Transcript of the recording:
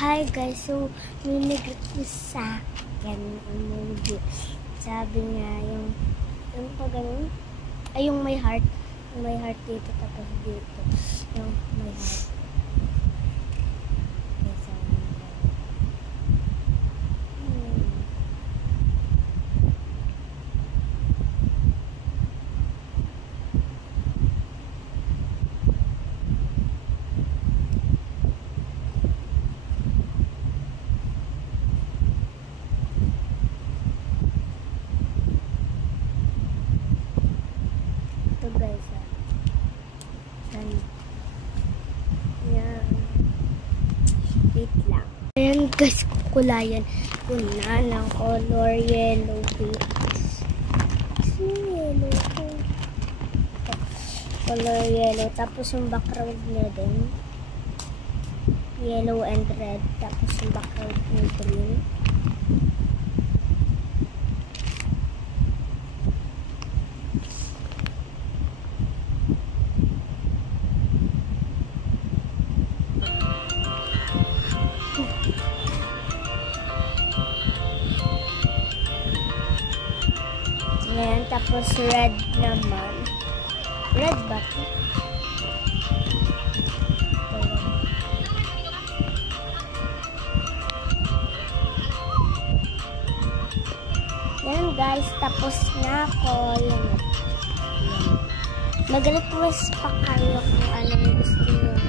Hi guys, so may nag-request sa akin emoji. Sabi niya yung pa ganun, ay yung may heart dito, tapos dito yung may heart. Ito guys, yan. Wait lang. Ayan guys, kukulayan ko na ng color yellow base. Yellow ko. Color yellow. Tapos yung background niya din. Yellow and red. Tapos yung background niya green. Ayan, tapos red naman. Red ba? Ayan guys, tapos na ako. Ayan. Mag-request pa kayo kung anong gusto nyo